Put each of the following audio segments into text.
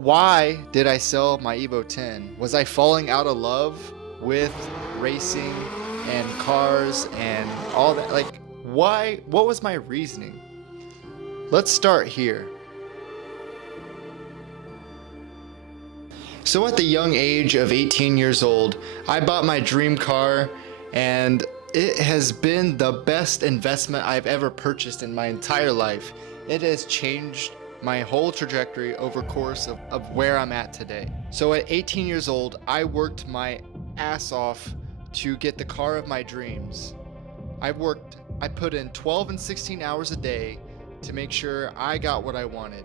Why did I sell my Evo 10? Was I falling out of love with racing and cars and all that? Like, why? What was my reasoning? Let's start here. So, at the young age of 18 years old, I bought my dream car, and it has been the best investment I've ever purchased in my entire life. It has changed my whole trajectory over course of where I'm at today. So at 18 years old, I worked my ass off to get the car of my dreams. I put in 12 and 16 hours a day to make sure I got what I wanted.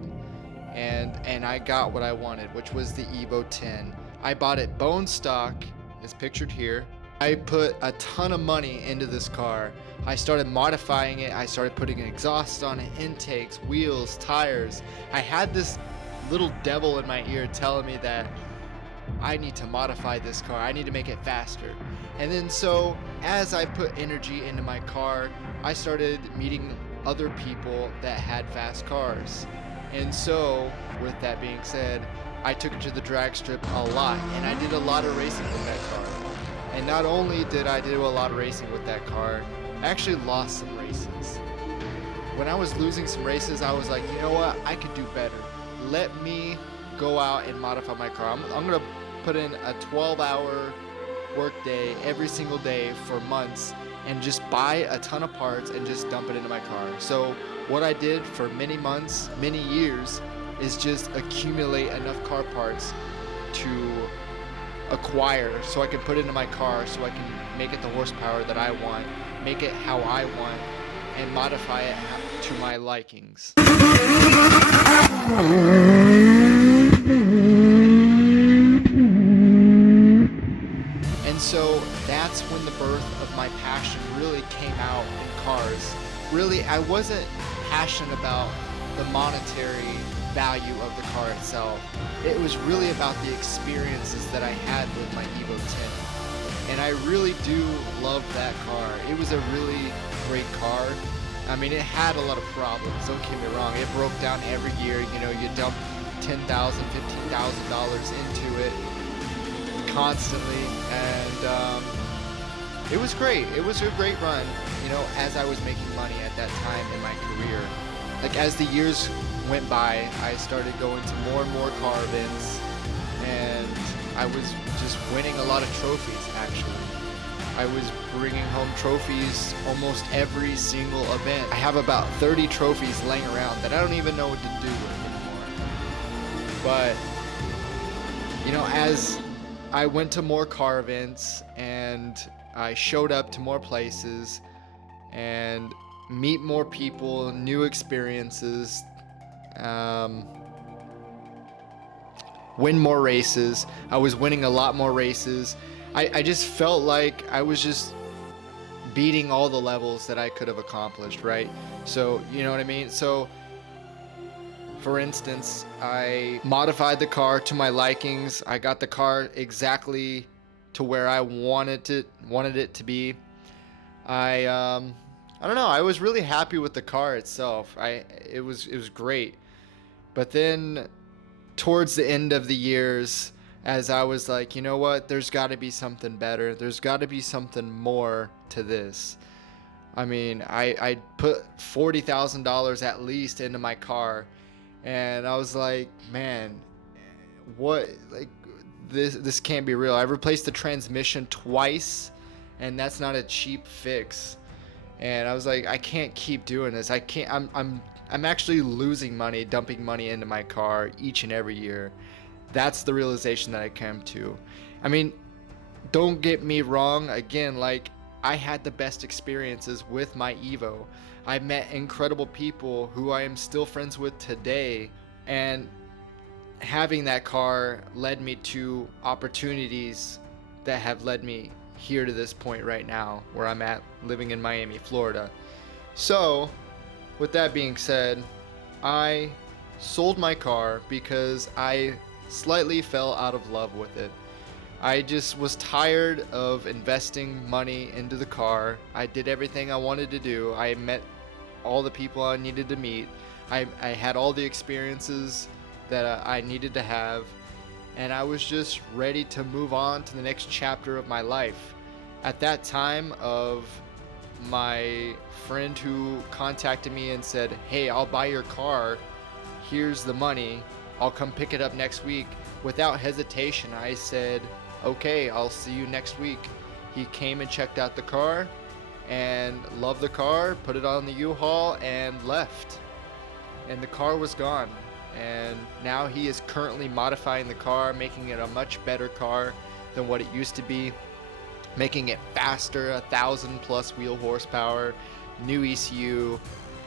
And I got what I wanted, which was the Evo 10. I bought it bone stock, as pictured here. I put a ton of money into this car. I started modifying it. I started putting an exhaust on it, intakes, wheels, tires. I had this little devil in my ear telling me that I need to modify this car. I need to make it faster. And then so as I put energy into my car, I started meeting other people that had fast cars. And so, with that being said, I took it to the drag strip a lot, and I did a lot of racing with that car. And not only did I do a lot of racing with that car, I actually lost some races. When I was losing some races, I was like, you know what? I could do better. Let me go out and modify my car. I'm going to put in a 12-hour work day every single day for months and just buy a ton of parts and just dump it into my car. So what I did for many months, many years, is just accumulate enough car parts to acquire so I can put it into my car so I can make it the horsepower that I want, make it how I want, and modify it to my likings. And so that's when the birth of my passion really came out in cars. Really, I wasn't passionate about the monetary value of the car itself. It was really about the experiences that I had with my Evo 10. And I really do love that car. It was a really great car. I mean, it had a lot of problems, don't get me wrong. It broke down every year. You know, you dump $10,000, $15,000 into it constantly, and it was great. It was a great run, you know, as I was making money at that time in my career. Like, as the years went by, I started going to more and more car events, and I was just winning a lot of trophies, actually. I was bringing home trophies almost every single event. I have about 30 trophies laying around that I don't even know what to do with anymore. But, you know, as I went to more car events and I showed up to more places and meet more people, new experiences, win more races. I was winning a lot more races. I just felt like I was just beating all the levels that I could have accomplished, right? So, you know what I mean? So, for instance, I modified the car to my likings. I got the car exactly to where I wanted it to be. I don't know. I was really happy with the car itself. It was great. But then towards the end of the years, as I was like, you know what? There's got to be something better. There's got to be something more to this. I mean, I put $40,000 at least into my car, and I was like, man, what? Like, this can't be real. I replaced the transmission twice, and that's not a cheap fix. And I was like, I can't keep doing this. I can't. I'm actually losing money, dumping money into my car each and every year. That's the realization that I came to. I mean, don't get me wrong. Again, like, I had the best experiences with my Evo. I met incredible people who I am still friends with today, and having that car led me to opportunities that have led me here to this point right now where I'm at, living in Miami, Florida. So, with that being said, I sold my car because I slightly fell out of love with it. I just was tired of investing money into the car. I did everything I wanted to do. I met all the people I needed to meet. I had all the experiences that I needed to have, and I was just ready to move on to the next chapter of my life. At that time of my friend who contacted me and said, "Hey, I'll buy your car. Here's the money. I'll come pick it up next week." Without hesitation, I said, "Okay, I'll see you next week." He came and checked out the car and loved the car, put it on the U-Haul, and left. And the car was gone. And now he is currently modifying the car, making it a much better car than what it used to be, making it faster, 1,000+ wheel horsepower, new ECU,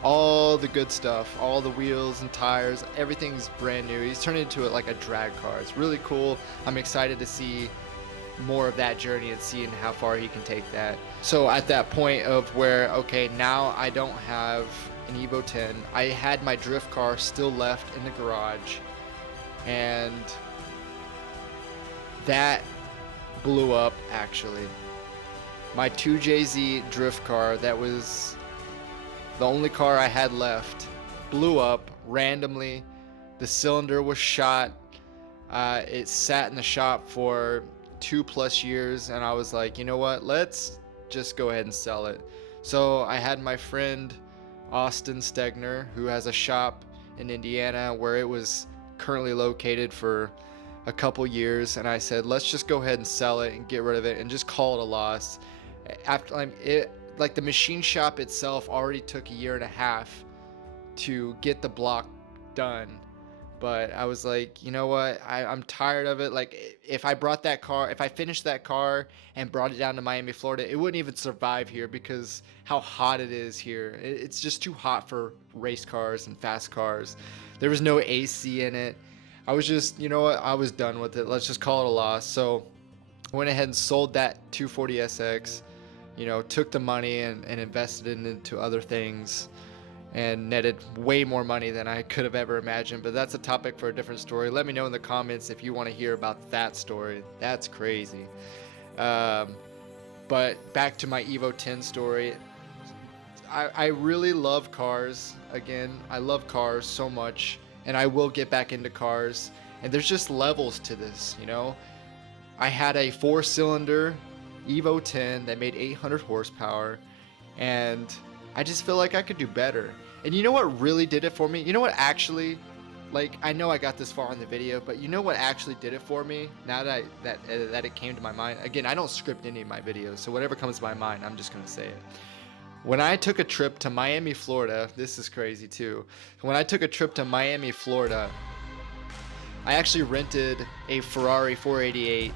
all the good stuff, all the wheels and tires, everything's brand new. He's turned into it like a drag car. It's really cool. I'm excited to see more of that journey and seeing how far he can take that. So at that point of where, okay, now I don't have an Evo 10. I had my drift car still left in the garage, and that blew up actually. My 2JZ drift car, that was the only car I had left, blew up randomly. The cylinder was shot. It sat in the shop for 2+ years, and I was like, you know what, let's just go ahead and sell it. So I had my friend Austin Stegner, who has a shop in Indiana where it was currently located for a couple years, and I said, let's just go ahead and sell it and get rid of it and just call it a loss. After like the machine shop itself already took 1.5 years to get the block done. But I was like, you know what? I'm tired of it. Like, if I finished that car and brought it down to Miami, Florida, it wouldn't even survive here because how hot it is here. It's just too hot for race cars and fast cars. There was no AC in it. I was just, you know what? I was done with it. Let's just call it a loss. So I went ahead and sold that 240SX, took the money and invested it into other things, and netted way more money than I could have ever imagined. But that's a topic for a different story. Let me know in the comments if you want to hear about that story. That's crazy. But back to my Evo 10 story. I really love cars. Again, I love cars so much, and I will get back into cars. And there's just levels to this, I had a 4-cylinder Evo 10 that made 800 horsepower, and I just feel like I could do better. And you know what really did it for me? You know what actually, like, I know I got this far in the video, but you know what actually did it for me? Now that it came to my mind. Again, I don't script any of my videos, so whatever comes to my mind, I'm just gonna say it. When I took a trip to Miami, Florida, this is crazy too. When I took a trip to Miami, Florida, I actually rented a Ferrari 488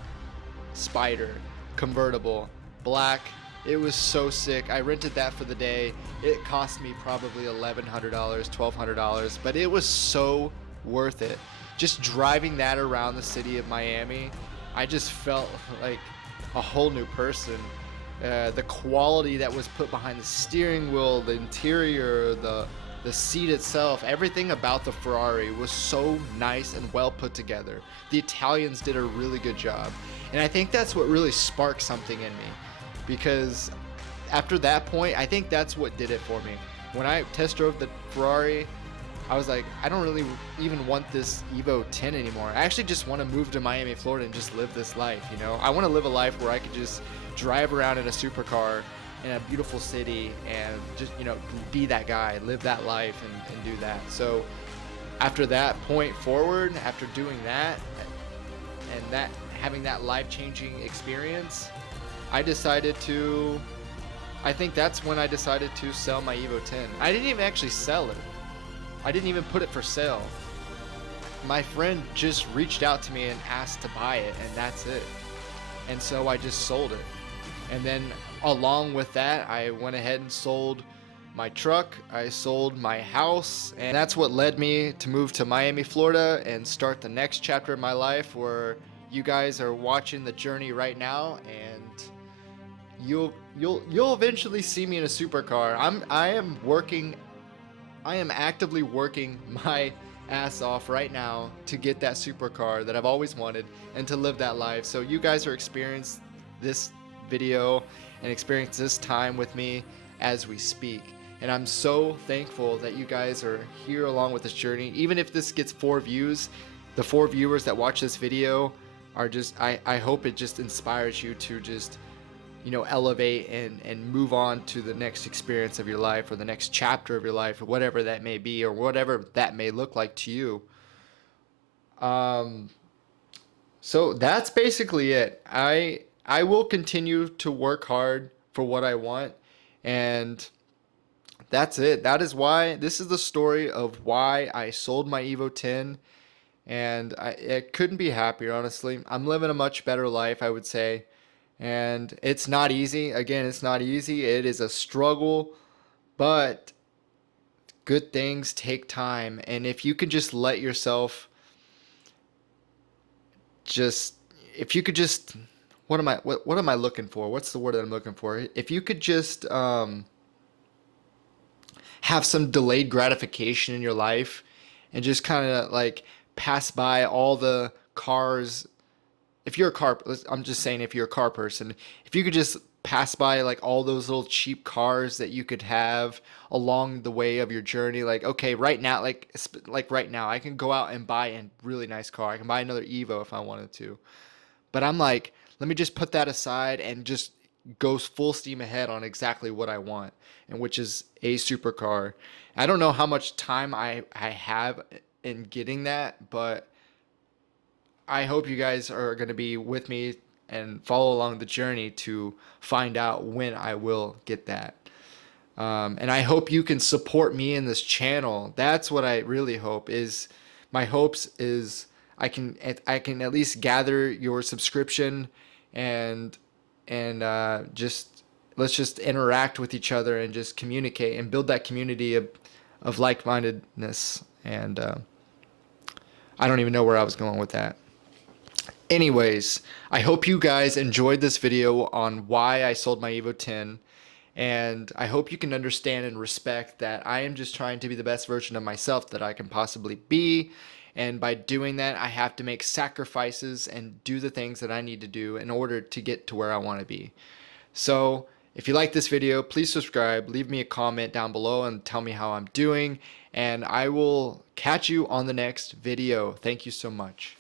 Spider convertible, black. It was so sick. I rented that for the day. It cost me probably $1,100, $1,200, but it was so worth it. Just driving that around the city of Miami, I just felt like a whole new person. The quality that was put behind the steering wheel, the interior, the seat itself, everything about the Ferrari was so nice and well put together. The Italians did a really good job. And I think that's what really sparked something in me. Because after that point, I think that's what did it for me. When I test drove the Ferrari, I was like, I don't really even want this Evo 10 anymore. I actually just want to move to Miami, Florida and just live this life, I want to live a life where I could just drive around in a supercar in a beautiful city and just, be that guy, live that life and do that. So after that point forward, after doing that and that having that life-changing experience, I think that's when I decided to sell my Evo 10. I didn't even actually sell it. I didn't even put it for sale. My friend just reached out to me and asked to buy it, and that's it. And so I just sold it. And then along with that, I went ahead and sold my truck, I sold my house, and that's what led me to move to Miami, Florida and start the next chapter of my life where you guys are watching the journey right now, and you'll eventually see me in a supercar. I am actively working my ass off right now to get that supercar that I've always wanted and to live that life. So you guys are experiencing this video and experience this time with me as we speak. And I'm so thankful that you guys are here along with this journey. Even if this gets 4 views, the 4 viewers that watch this video are just, I hope it just inspires you to just, you know, elevate and move on to the next experience of your life, or the next chapter of your life, or whatever that may be, or whatever that may look like to you. So that's basically it. I will continue to work hard for what I want, and that's it. That is why this is the story of why I sold my Evo 10, and I couldn't be happier, honestly. I'm living a much better life, I would say. And it's not easy. Again, it's not easy. It is a struggle, but good things take time. And if you could just let yourself just, if you could just, what am I looking for? What's the word that I'm looking for? If you could just have some delayed gratification in your life and just kind of like pass by all the cars. If you're a car, I'm just saying, if you're a car person, if you could just pass by like all those little cheap cars that you could have along the way of your journey, like, okay, right now, like right now, I can go out and buy a really nice car. I can buy another Evo if I wanted to. But I'm like, let me just put that aside and just go full steam ahead on exactly what I want, and which is a supercar. I don't know how much time I have in getting that, but I hope you guys are going to be with me and follow along the journey to find out when I will get that. And I hope you can support me in this channel. That's what I really hope is, my hopes is I can at least gather your subscription, and just let's just interact with each other and just communicate and build that community of like-mindedness. And I don't even know where I was going with that. Anyways, I hope you guys enjoyed this video on why I sold my Evo 10. And I hope you can understand and respect that I am just trying to be the best version of myself that I can possibly be. And by doing that, I have to make sacrifices and do the things that I need to do in order to get to where I want to be. So if you like this video, please subscribe, leave me a comment down below and tell me how I'm doing. And I will catch you on the next video. Thank you so much.